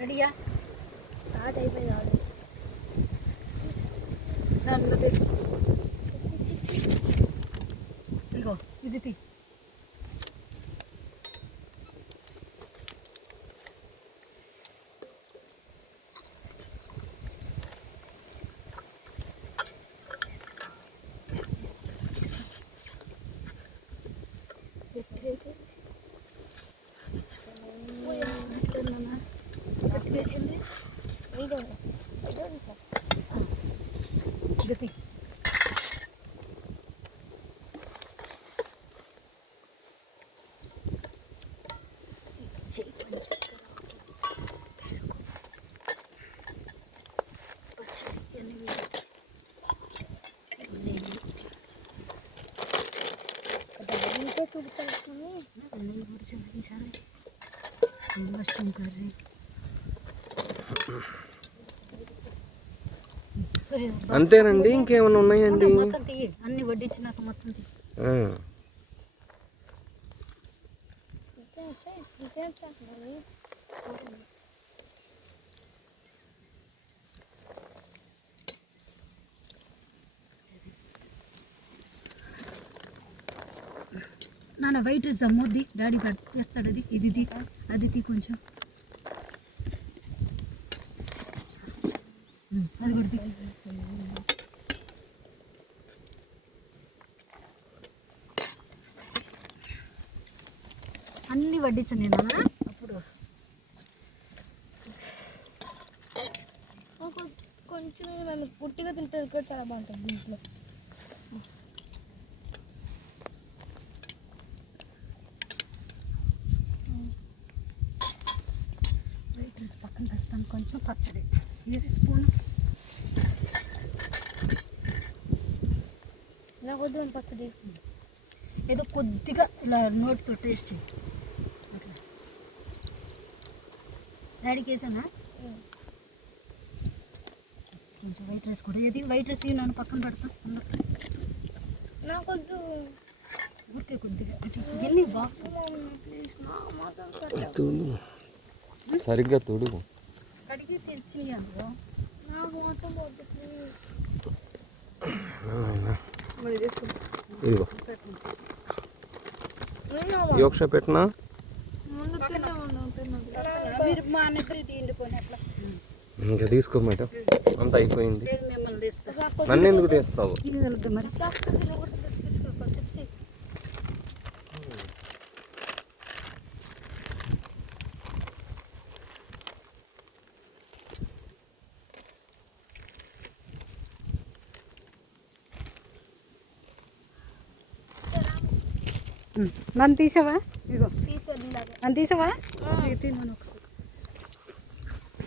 రెడీయా? స్టార్ట్ అయిపోయింది ఆల్రెడీ. ఇగో ఇది తీ. గతి మష్రూమ్ కర్రీ. అంతేనండి, ఇంకేమైనా ఉన్నాయండి? మొత్తం తీయి, అన్ని వడ్డించినాక మొత్తం తీయి. నాన్న వైట్ రైస్ అమ్మొద్ది, డాడీ తెస్తాడు. అది ఇది తీ, అది తీ కొంచెం. అది కూడా తీ. అన్నీ వడ్డించండి నేను అప్పుడు. కొంచెం మేము పుట్టిగా తింటారు కూడా చాలా బాగుంటుంది దీంట్లో. వైట్ రైస్ పక్కన పెడతాను. కొంచెం పచ్చడి ఏది స్పూను. నాకు వద్దు పచ్చడి. ఏదో కొద్దిగా ఇలా నోటితో టేస్ట్ చేయి. అట్లా డాడీకి వేసానా? కొంచెం వైట్ రైస్ కూడా. ఏది వైట్ రైస్ నన్ను పక్కన పెడతాను. నాకు వద్దు. ఊరికే కొద్దిగా ఎన్ని బాక్స్ తుడు, సరిగ్గా తుడు. కడిగి తెచ్చి అందులో. నాకు మొత్తం వద్దు. ఇదిగో ఈ ఒకసారి పెట్టినా. మీరు మా నిద్ర తీయండిపోయిన అట్లా. ఇంకా తీసుకో మేడం, అంత అయిపోయింది. మిమ్మల్ని తీస్తా. నన్ను ఎందుకు తీస్తావు? మరి నన్ను తీసావా? ఇగో నన్ను తీసావా? నన్ను ఒకసారి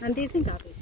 నన్ను తీసి ఇంకా ఆపేసి.